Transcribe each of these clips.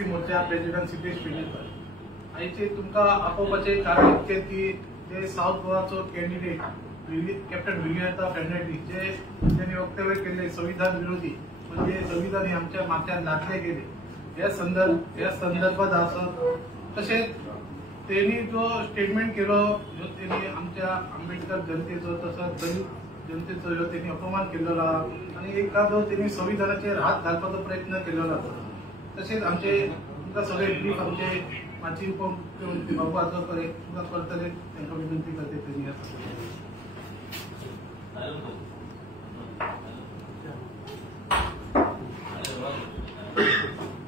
SC मोर्चा president Siddhesh Pingalkar आयचे तुमका आपोवपाचे कारण इतके की ते साऊथ गोवाचो कॅन्डिडेट कॅप्टन विलियता फेर्नांडीस जे त्यांनी वक्तव्य केले संविधान विरोधी म्हणजे संविधान हे आमच्या माथ्यार लादले गेले या संदर्भात असत तसेच त्यांनी जो स्टेटमेंट केलो जो त्यांनी आमच्या आंबेडकर जनतेचो तसंच दलित जनतेचो जो त्यांनी अपमान केलेला आणि एखादो त्यांनी संविधानाचेर हात घालपाचो प्रयत्न केलेला तसेच आमचे तुमकां सगळे ब्रीफ आमचे माजी उपमुख्यमंत्री बाबू आजोकर तुमकां करतले तांकां विनंती करते त्यांनी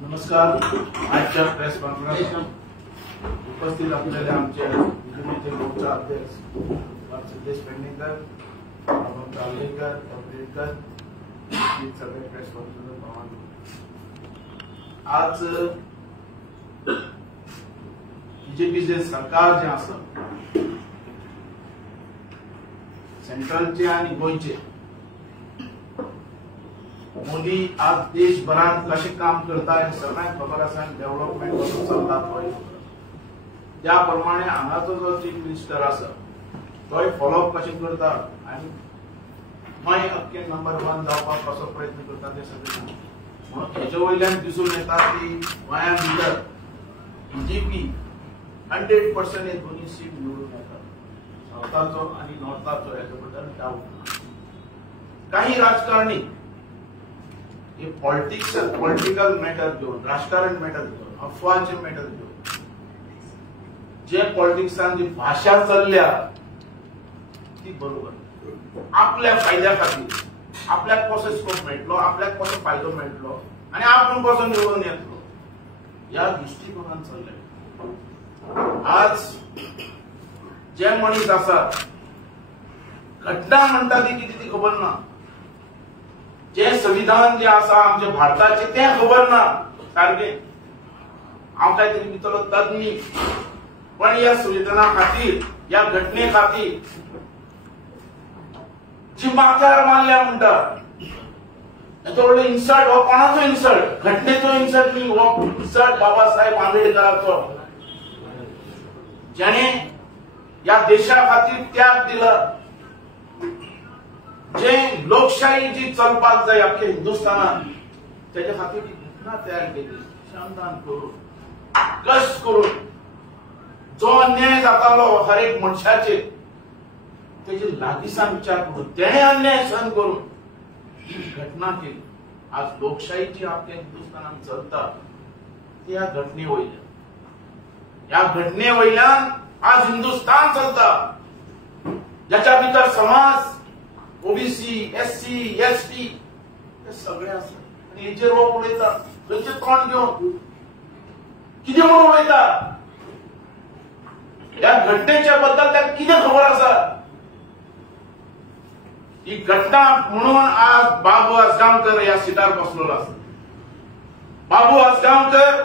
नमस्कार. आजच्या प्रेस कॉन्फरन्स उपस्थित असलेले आमचे विधिमंडळ मोर्चा अध्यक्ष सिद्धेश पेडणेकर, कालेकर, तवरेकर, सगळे प्रेस कॉन्फरन्स आज बीजेपीचे सरकार जे आसा सेंट्रलचे आणि गोयचे मोदी आज देशभरात कसे काम करता हे सगळ्यांना खबर आसा. डेव्हलपमेंट कसो चलता त्या प्रमाणे हांगाचो जो चीफ मिनिस्टर आसा तो फॉलोअप कशें करता आनी गोंय अख्खे नंबर 1 जावपाक कसो प्रयत्न करता ते सगळे म्हणून हेजे वयल्यान दिसून येता की गोंया भितर बीजेपी 100% हे दोन्ही सीट निवडून येतात. सावथाचो आणि नॉर्थाचो हेजे बद्दल डाऊट. काही राजकारणी हे पॉलिटिकल मॅटर घेऊन राजकारण मॅटर घेऊन अफवाचे मॅटर घेऊन जे पॉलिटिक्सान जी भाषा चल्ल्या ती बरोबर आपल्या फायद्या खातीर आपल्याक कसो स्कोप मेळटलो आपल्याक कसो फायदो मेळटलो आणि आपण कसो निवडून येतलो या दृष्टिकोनान चल्ले. आज जे मनीस आसा घटना म्हणटा ती कितें ती खबर ना. जे संविधान जे आसा आमच्या भारताचे ते खबर ना सारखे. हांव काय तरी भितरलो तज्ञ पण या संविधाना खातीर या घटने खातीर जी माथ्यार मारल्या म्हणटा तो व्हडलो इन्सल्ट हो कोणाचो इन्सल्ट घटनेचो इन्सल्ट न्ही हो इन्सल्ट बाबासाहेब आंबेडकराचो ज्याने या देशा खातीर त्याग दिला. जे लोकशाही जी चलपाक जाय अख्ख्या हिंदुस्थानात त्याच्या खातीर घटना तयार केली श्रमदान करून कष्ट करून जो अन्याय जातालो हर एक मनशाचे त्याचे लागीसान विचार करून तेणे अन्याय सहन करून ही घटना केली. आज लोकशाही जी अख्ख्या हिंदुस्थानात चलता ती ह्या घटने वयल्यान या घटने वयल्यान आज हिंदुस्थान चलता ज्याच्या भितर समाज ओबीसी एससी एसटी हे सगळे आसा आणि हेचेर हो उलयता खंयचे तोंड घेवन कितें म्हणून उलयता या घटनेच्या बद्दल त्याला कितें खबर आसा. ही घटना म्हणून आज बाबू आसगांवकर या सिटार बसलेलो आसा. बाबू आसगांवकर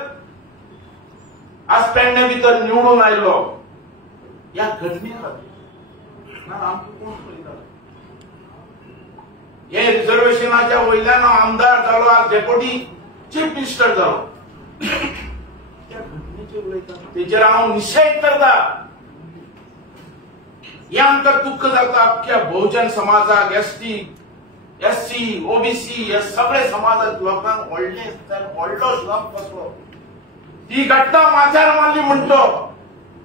आज पेडणे भितर निवडून आयलो या घटने खातीर आमकां कोण पळयता. हे रिझर्वेशनाच्या वयल्यान आमदार जालो आज डेप्युटी चीफ मिनिस्टर जालो त्या घटनेचेर उलयता तेजेर हांव निशेध करता. हे आमकां दुःख जाता अख्ख्या बहुजन समाजाक एसटी एससी ओबीसी हे सगळे समाजात लोकांक व्हडलो श्रम कसलो ही घटना माथ्यार मारली म्हणटो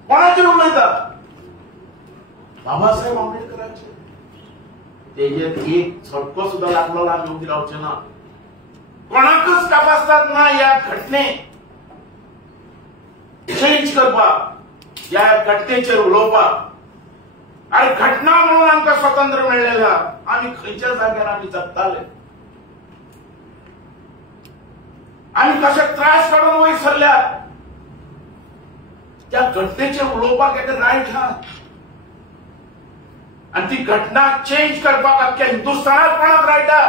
कोणाचेर उलयता बाबासाहेब आंबेडकराचेर. तेजेर एक झटको सुद्धा लागलो आमी उबी रावचे ना. कोणाकच तपासतात ना या घटने चेंज करपाक या घटनेचेर उलोवपाक. आणि घटना म्हणून आमकां स्वातंत्र्य मेळ्ळेलें आमी खंयच्या जाग्यार आमी जगताले आमी कशे त्रास काडून वयर सरल्यात त्या घटनेचेर उलोवपाक एक रायट हा. आणि ती घटना चेंज करपाक अख्ख्या हिंदुस्थानात कोणाक रायटा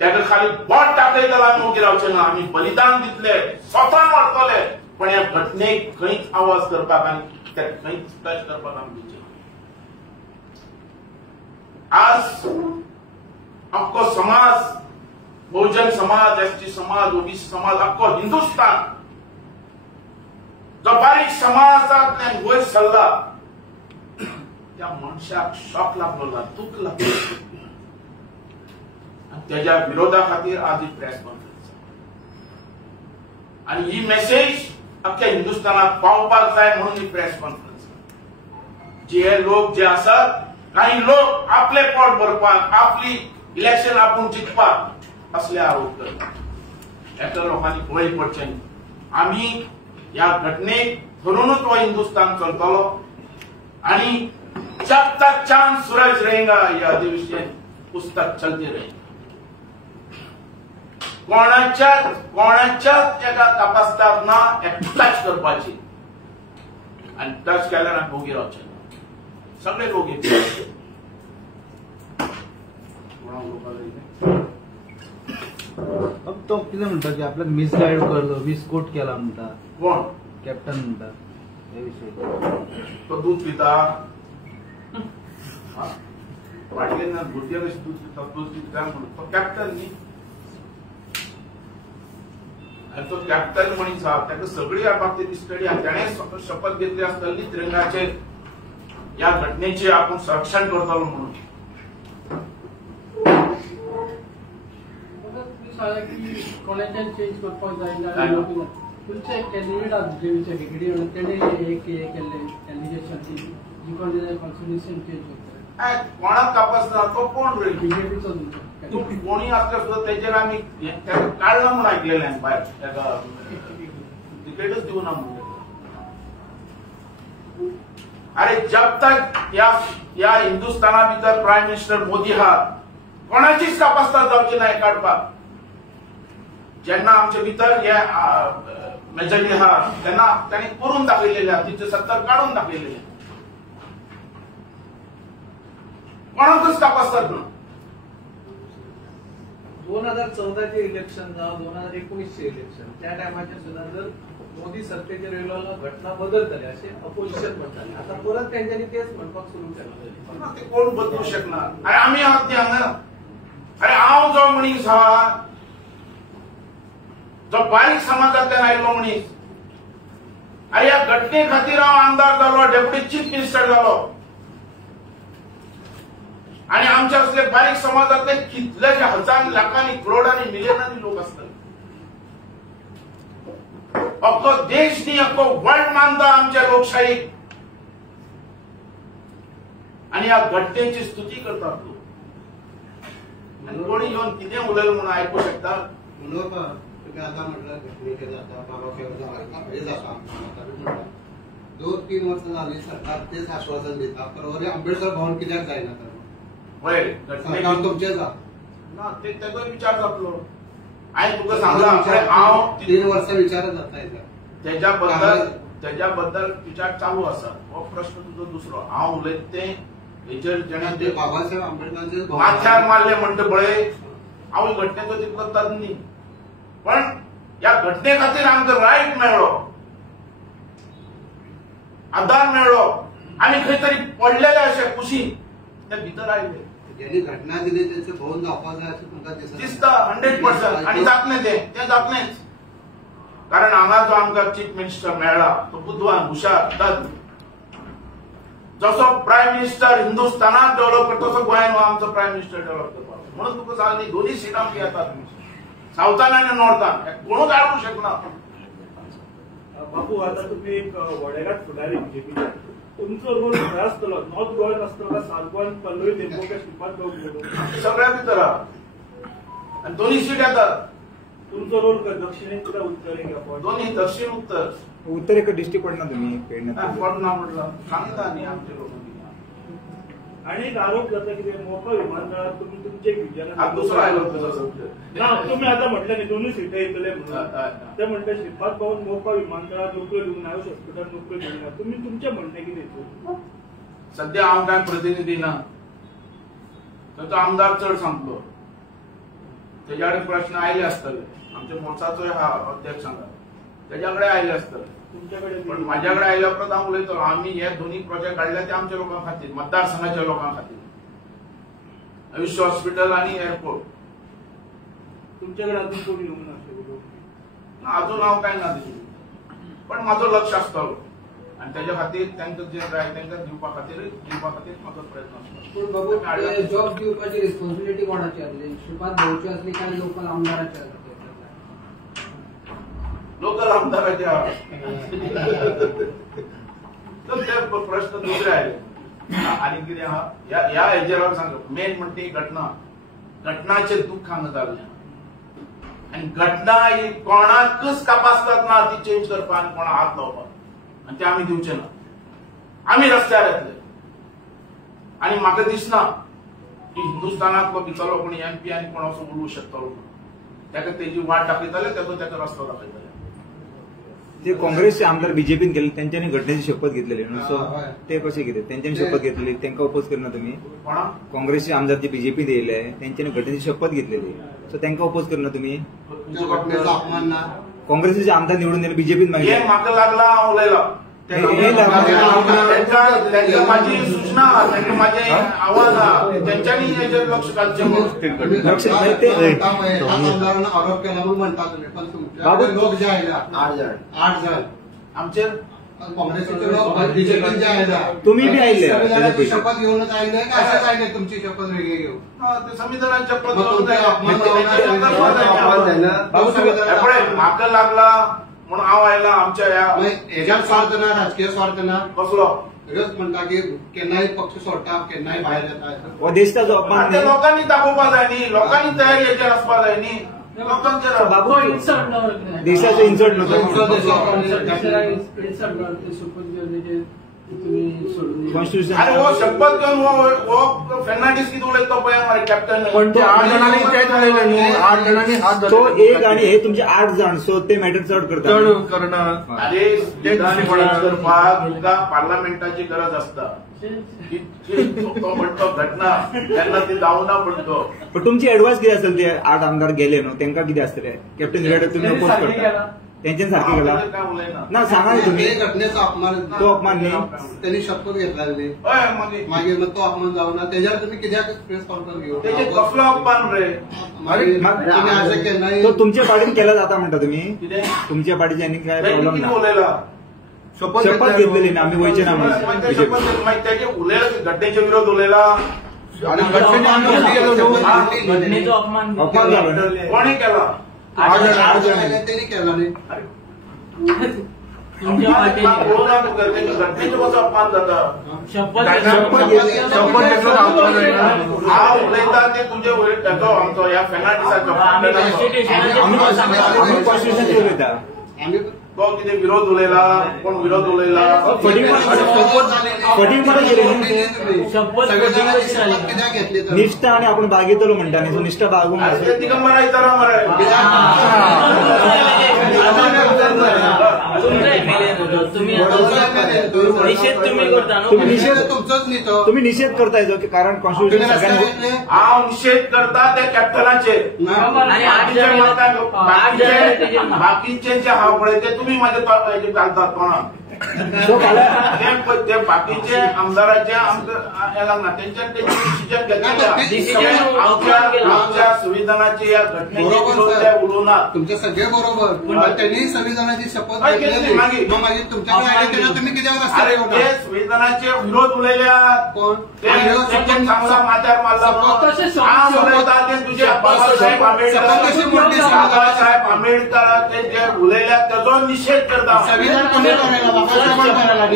त्याका खाली बोट टाकयतालो आमी उबी रावचे ना. आमी बलिदान दितले स्वता मरतले पण ह्या घटनेक खंयच आवाज करपाक आनी त्या खंयच टच करपाक आमी दिवचे ना. आज अख्खो समाज बहुजन समाज, एसटी समाज, ओबीसी समाज, अख्खो हिंदुस्थान जो बारीक समाजांतल्यान वयर सरला त्या मनशाक शॉक लागलो, दुःख लागलो आणि त्याच्या विरोधा खातीर आज ही प्रेस कॉन्फरन्स आणि ही मेसेज अख्ख्या हिंदुस्थानात पावपाक जाय म्हणून ही प्रेस कॉन्फरन्स। जे लोक जे आसात, काही लोक आपले पोट भरपाक, आपली इलेक्शन आपूण जिखपाक असले आरोप करतात। हेका लोकांनी बळी पडचे न्ही। आम्ही या घटनेक धरूनच हो हिंदुस्थान चलतलो आणि जब तक चांद सूरज रहेगा यह अधिवेशन पुस्तक चलते रहेगा। कोणाच्याच एका तपासतात ना एक टच करपाची आणि टच केल्यार भोगी रावचे ना, सगळे लोक येतात। तो कितें म्हणटा की आपल्याक मिसगायड करलो, विस्कोट केला म्हणटा कोण? कॅप्टन म्हणटा हे विषय। तो दूध पिता वाटलेन भुरगे कशें दूध पिता, दूध पिता म्हणून तो कॅप्टन न्ही। आणि तो कॅप्टन मनीस आहा, ताका सगळी ह्या बाबतीत स्टडी आहा। ताणें शपथ घेतली आसतली तिरंगाचेर या घटनेचे आपूण संरक्षण करतलो म्हणून। कोणाच्यान चेंज करपाक जायना, तुमचे कॅन्डिडेट आहात जे विचार तेणे एक केल्ले कॅन्डिडेटसाठी जिखून कॉन्स्टिट्युशन चेंज करता कोणाक तपासना तो कोण रे? बीजेपीचो तुमचो तू कोणी असल्या सुद्धा त्याचेर आम्ही काढला म्हणून ऐकलेलें भायर, ताका तिकेटच दिवना म्हणून। अरे जब तक या हिंदुस्थाना भितर प्रायम मिनिस्टर मोदी आहात, कोणाचीच तपासता जावची नाही काढपाक। जेन्ना आमचे भितर हे मेजॉरिटी आहा तेन्ना तांणी करून दाखयलेले आहा, 370 काढून दाखयलेले, कोणाकच तपासतात ना। 2014चे इलेक्शन जावं 2019चे इलेक्शन त्या टायमाचेर सुद्धा जर मोदी सत्तेचेर येयलो घटना बदलतले असे अपोजिशन म्हणटाले। आता परत तेंच्यांनी तेच म्हणपाक सुरू केला, ते कोण बदलू शकना। अरे आम्ही आहात न्ही हांगा। अरे हांव जो मनीस आहा, जो बारीक समाजांतल्यान आयिल्लो मनीस, अरे ह्या घटने खातीर हांव आमदार जालो, डेप्युटी चीफ मिनिस्टर जालो आणि आमच्या असले बारीक समाजातले कितलेशे हजार लाखांनी करोडांनी मिलियनांनी लोक असतात। अख्खो देश न्ही अख्खो वर्ल्ड मानता आमच्या लोकशाहीक आणि ह्या घटनेची स्तुती करतात लोक। आणि कोणी येऊन कितें उलयलें म्हणून आयकूं शकता? आता म्हटलं घटनेचे जाता बाबासाहेब हे जाता 2-3 वर्ष झाली सरकार तेच आश्वासन देता, पण आंबेडकर भवन कित्याक जायना सरकार तुमचे जा ना ते तेजो विचार जातलो। हांवें तुका सांगला हांव 3 वर्ष विचारत जाता तेज्या बद्दल विचार चालू आसा। हो प्रश्न तुजो दुसरो। हांव उलयत तें हेचेर जेणे बाबासाहेब आंबेडकरांचे माथ्यार मारले म्हणटा पळय, हांव घटनेचो तितलो तज्ञ न्ही, पण या घटने खातीर आमकां रायट मेळ्ळो, आदार मेळ्ळो, आमी खंय तरी पडलेले अशे कुशीन ते भितर आयले। ज्यांनी घटना दिली त्याचे भवन जावपाक जाय अशें तुमकां दिसता 100%। आणि जातलें तें जातलेंच, कारण हांगा जो आमकां चीफ मिनिस्टर मेळ्ळा तो बुद्धवान, हुशार, तज्ञ। जसो प्रायम मिनिस्टर हिंदुस्थानात डेव्हलप करता तसो गोंयांत आमचो प्रायम मिनिस्टर डेव्हलप करपाक। म्हणून तुका सांगली 2 सिटां बी येतात, सावथान आणि नॉर्थान, कोणूच हाडूंक शकना। बाबू आता तुम्ही एक वडेघाट फुडारी बीजेपीचे, तुमचो रोल खंय आसतलो? नॉर्थ गोंयान आसतलो का साउथ गोंयान पल्लवी देशमुख श्रीपाद गांवकर सगळ्या भितर आहा आणि 2 सीट येतात। तुमचो रोल खंय दक्षिणेक किंवा उत्तरेक? दोन्ही दक्षिण उत्तर। उत्तरेक डिस्ट्रिक्ट पडना तुम्ही पडना म्हटलं सांगता न्ही आमचे लोक। आणि एक आरोप जाता की मोपा विमानतळात तुम्ही तुमचे विजन दुसरो आयलो तुजो सब्जेक्ट। तुम्ही आता म्हटलं न्ही 2 सिटां येतले म्हणून, ते म्हणटा श्रीपाद भवन मोपा विमानतळात नोकऱ्यो दिवंक ना, हॉस्पिटल नोकऱ्यो दिवंक ना, तुम्ही तुमचे म्हणणे कितें? सध्या हांव कांय प्रतिनिधी ना, तो आमदार चड सांगलो, तेज्या कडेन प्रश्न आयले आसतले। आमच्या मोर्चाचो हा अध्यक्ष सांगा तेज्या कडेन आयले आसतले, तुमच्याकडे पण माझ्या कडेन आयल्या उपरांत हांव उलयतलो। आमी हे 2 प्रोजेक्ट काडले ते आमच्या लोकां खातीर, मतदारसंघाच्या लोकां खातीर, आयुष्य हॉस्पिटल आणि एअरपोर्ट। तुमच्याकडे अजून कोणी येऊन असे अजून नाव काय ना दिसू, पण माझं लक्ष असतं आणि त्याच्या खातीर त्यांचं जे आहे त्यांना दिवपा खातीर माझा प्रयत्न असतो. पण बाबू जॉब दिवपाची रिस्पॉन्सिबिलिटी कोणाची असली? श्रीपाद भाऊची असली काय लोकल आमदाराची असली? लोकल आमदाराच्या तर ते प्रश्न दुसरे आहे. आणि किती या हेजेरावर सांग मेन म्हणते घटनाचे दुःख हांगा जाल्लें आणि घटना ही कोणाकच तपासतात ना ती चेंज करपा आणि कोणा हात लावपाक आणि ते आमी दिवचे ना. आमी रस्त्यार येतले आणि म्हाका दिसना की हिंदुस्थानातलो भितरलो कोणी MP आनी कोण असो उलोवंक शकतलो. ताका तेजी वाट दाखयताले ताका रस्तो दाखयताले. जे काँग्रेसचे आमदार बीजेपीन गेले त्यांच्यानी घटनेची शपथ घेतलेली सो ते कसे घेतले? त्यांच्यानी शपथ घेतलेली त्यांना अपोज करणार तुम्ही? काँग्रेसचे आमदार जे बीजेपी येयले त्यांच्यानी घटनेची शपथ घेतलेली सो त्यांना अपोज करणार तुम्ही? काँग्रेसचे आमदार निवडून दिले बीजेपीन मागे म्हाका लागला हांव उलयला त्यांच्या माझी सूचना त्यांच्या माझे आवाज त्यांच्यानी हेजेर लक्ष घालचें. आरोप केला म्हणून म्हणता तुम्ही, पण तुमच्या लोक जे आयला 8 जण आमचेर काँग्रेसीचे लोक बीजेपी जे आयला तुम्ही बी आयले शपथ घेऊनच आयले का असंच आयले तुमची शपथ वेगळी घेऊन? ते संविधानाची शपथ संविधान म्हाका लागला म्हणून हांव आयला आमच्या हेज्यात स्वार्थ ना, राजकीय स्वार्थ ना. कसलो हेच म्हणटा की केन्नाय पक्ष सोडटा केन्नाय भायर येता. देशाचो अपमान ते लोकांनी दाखोवपा जाय न्ही, लोकांनी तयारी हेचेर आसपा जाय न्ही. लोकांचेर बाबू देशाचो इन्सल्ट नको. कॉन्स्टिट्यूशन अरे वो शपथ घेवन वो फर्नांडीस कितें उलयता पळय मरे कॅप्टन. पण ते 8 जणांनी तेच उलयले न्हू. 8 जणांनी हात तो एक आणि हे तुमचे 8 जण सो ते मॅटर चड करतात. चढ करणार अरे संविधान चेंज करपाक तुमका पार्लमेंटाची गरज आसता. तो म्हणतो घटना त्यांना ती जावना म्हणतो. पण तुमची ऍडवाइस किती असेल? ते 8 आमदार गेले न्हू त्यांना किती असतले? कॅप्टन विराट तुम्ही अपोज करता त्यांच्यान सारखे गेला काय उलयना ना सांगा तुम्ही. घटनेचा अपमान तो अपमान नाही. त्यांनी शपथ घेतलेली हय मागीर मागीर तो अपमान जावना त्याच्यावर तुम्ही कित्याक प्रेस कॉन्फरन्स घेऊ? तेजे कसलो अपमान रे. तुम्ही अशें केन्नाय तो तुमच्या पार्टीन केला जाता म्हणता तुम्ही? कितें तुमच्या पार्टीचे यांनी काय त्यांनी प्रॉब्लेम कितें ना? उलयला शपथ घेतलेली ना आम्ही वयचे ना मागीर शपथ घेतली मागीर तेजे उलयला घटनेचे विरोध उलयला घटनेचो अपमान अपमान झालो ना. कोणी केला? त्यांनी केला नाही. तुमच्या पार्टीने घटनेचो कसो अपमान जाता? शपथ हांव उलयता ते तुजे उलयता आमचो ह्या फर्नांडिसाचो आम्ही कॉन्स्टिट्यूशन उलयता. आम्ही तो कितें विरोध उलयला कोण विरोध उलयला कित्याक घेतली तर? निष्ठा आणि आपण बागेतलो म्हणता न्ही. सो निष्ठा बागूंक ते तिका मरायतारा मरे. तुम्ही निषेध करताय जो की कारण कॉन्स्टिट्यूशन सगळ्यांनी हांव निषेध करता त्या कॅप्टनाचेर. बाकीचे जे हांव पळय ते तुमी म्हाजे हेजे घालतात कोणाक. ते बाकीचे आमदाराचे आमकां लागना तेंच्यान तेंचे डिसिजन आमच्या संविधानाचे या घटनेचे विरोध ते उलोवनात. तुमचे सगळे बरोबर पण त्यांनी संविधानाची शपथ घेतलेली. मग मागीर तुमच्याकडे आले तेन्ना तुम्ही कित्याक अरे रस्त्यार ते संविधानाचे विरोध उलयल्यात. कोण? ते चांगला माथ्यार मारला हांव उलयता ते तुझे बाबासाहेब आंबेडकर ते जे उलयल्यात तेजो निषेध करता. संविधान कोणी करायला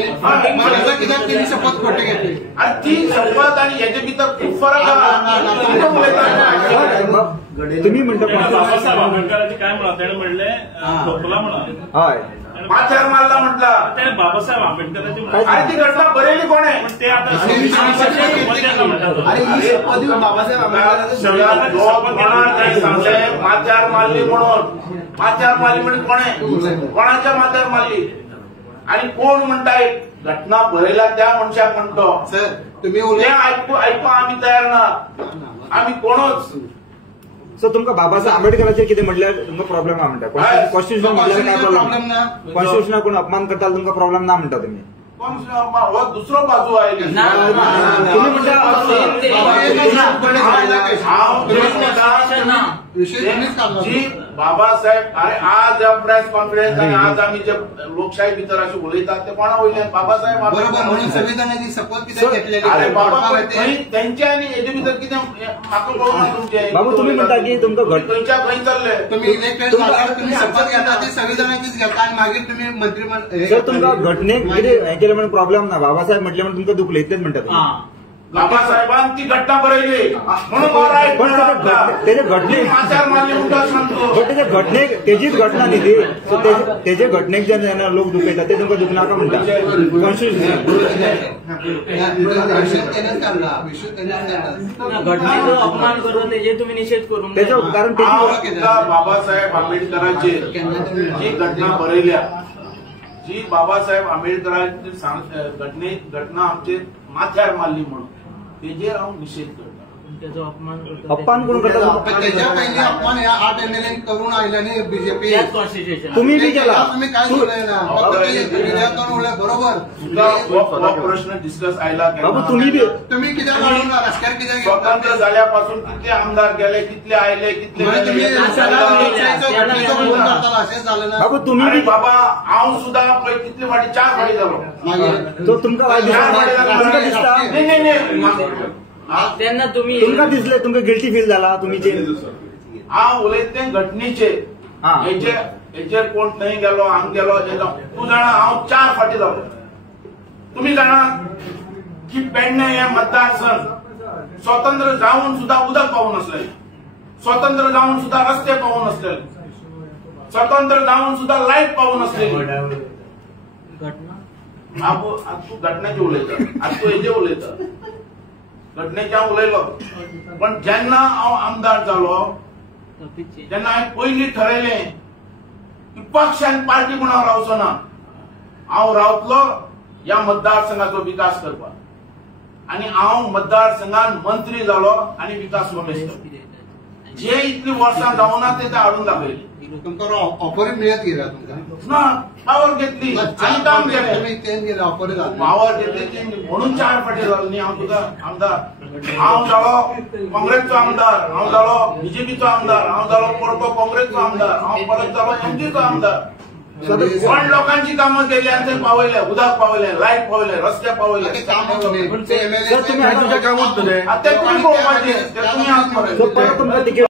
कित्याक त्यांनी शपथ खोटे घेतली? आणि ती शपथ आणि याचे भितर खूप फरक तुम्ही म्हणता बाबासाहेब आंबेडकरांचे काय म्हणा त्याने म्हणले झोपला म्हणा. हय माथ्यार मारला म्हटला. त्याने बाबासाहेब आंबेडकरांची आणि ती घटना बरयली कोणे? पण ते आता माथ्यार मारली म्हणून. माथ्यार मारली म्हणजे कोणे? कोणाच्या माथ्यार मारली? आणि कोण म्हणताय घटना बरयला त्या मनशाक म्हणतो. सर तुम्ही ते ऐकू आम्ही तयार ना. आम्ही कोणच. सो तुमका बाबासाहेब आंबेडकरांचे कितें म्हटल्यार तुमका प्रॉब्लेम ना म्हणटा? कॉन्स्टिट्यूशन म्हटल्यार काय प्रॉब्लेम ना? कॉन्स्टिट्यूशना कोण अपमान करता तुमका प्रॉब्लेम ना म्हणटा तुम्ही? हो दुसरो बाजू आहे. तुम्ही म्हणटा विषय तुम्हीच काढला. जी बाबासाहेब अरे आज प्रेस कॉन्फरन्स आणि आज आम्ही जे लोकशाही भितर अशी उलयतात ते कोणा वयल्यान बाबासाहेब बरोबर म्हणून आंबेडकर संविधानाची शपथ किती घेतलेली अरे बाबा बाबा त्यांच्या आणि हेजे भितर कितें म्हाका कळना तुमचे बाबा तुम्ही म्हणता की तुमकां खंयच्या खंय चालले तुम्ही इलेक्टेड झाल्यावर तुम्ही शपथ घेता ती संविधानाचीच घेता आणि मागीर तुम्ही मंत्रिमंडळ सर तुमकां घटनेक कितें हें केलें म्हणून प्रॉब्लेम ना बाबासाहेब म्हटले म्हणून तुमकां दुखले इतलेच म्हणटा तुम्ही. बाबासाहेबांनी ती घटना बरयली म्हणून ऑलराईट पण तेजे घटनेक आचार मान्य म्हणटा सांगतो पण तेजे घटनेक तेजीच घटना न्ही ती सो तेजे घटनेक जेन्ना लोक दुखयता ते तुमकां दुखनाका म्हणटा कॉन्स्टिट्यूशन विषय त्यानेच काढला विषय त्यानेच काढला. घटनेचो अपमान करून तेजे तुम्ही निषेध करून तेजो कारण तेजी बाबासाहेब आंबेडकरांची जी घटना बरयल्या जी बाबासाहेब आंबेडकरांची घटना आमचे माथ्यार मारली म्हणून तेजेर हांव निषेध करता. त्याचो अपमान अपमान कोण करता पण त्याच्या पहिले अपमान या 8 MLA करून आयल्याने बीजेपी कॉन्स्टिट्यूशन तुम्ही बी केला तुम्ही काय बोलताय ना फक्त ते विधेयकावर उलय बरोबर तुका हो प्रश्न डिस्कस आयला बाबू तुम्ही बी तुम्ही किती काढून राजकारण किती स्वतंत्र झाल्यापासून कितले आमदार गेले कितले आयले कितले म्हणजे तुम्ही गेले. असेच झालं ना बाबू तुम्ही अरे बी बाबा हांव सुद्धा पळय कितले फाटी 4 फाटी जालो मागीर तो तुमकां वायट दिसता नाही त्यांना तुम्ही तुमकां दिसले तुमकां गिल्टी फील जाला तुम्ही जे हांव उलयते घटनेचे हा. हेचेर कोण थंय गेलो हांग गेलो तूं जाणा हांव 4 फाटी जालो. तुम्ही जाणा की पेडणे हे मतदारसंघ स्वतंत्र जावन सुद्धा उदक पावून नसले, स्वतंत्र जावन सुद्धा रस्ते पावून नसले, स्वतंत्र जावन सुद्धा लाईट पावून नसलेली घटना आज तू घटनेचे उलयता, आज तू हेजे उलयता घटनेच्या उलयलो. पण जेन्ना हांव आमदार जालो तेन्ना हांवें पयलीं ठरयलें की पक्ष आनी पार्टी म्हूण हांव रावचो ना, हांव रावतलो ह्या मतदारसंघाचो विकास करपाक आनी हांव मतदारसंघान मंत्री जालो आनी विकास मनीस करता. जे इतली वर्सां जावना ते हाडून दाखयली. तुमकां ऑफर मिळत गेला तुमकां ना पावर घेतली आनी काम केलें. तुम्ही चेंज केलं ऑफर पावर घेतली म्हणून 4 फाटी जालो न्ही हांव तुका आमदार. हांव जालो काँग्रेसचो आमदार, हांव जालो बीजेपीचो आमदार, हांव जालो परतो काँग्रेसचो आमदार, हांव परत जालो एमपीचो आमदार. पण लोकांची कामं केली आणि ते पावयले, उदक पावयले, लाईट पावयले, रस्ते पावयले. सर तुम्ही आज तुमच्या कामात ते तुम्ही पळोवपाचें, ते तुम्ही हात मारायचे. परत तुमकां तिकेट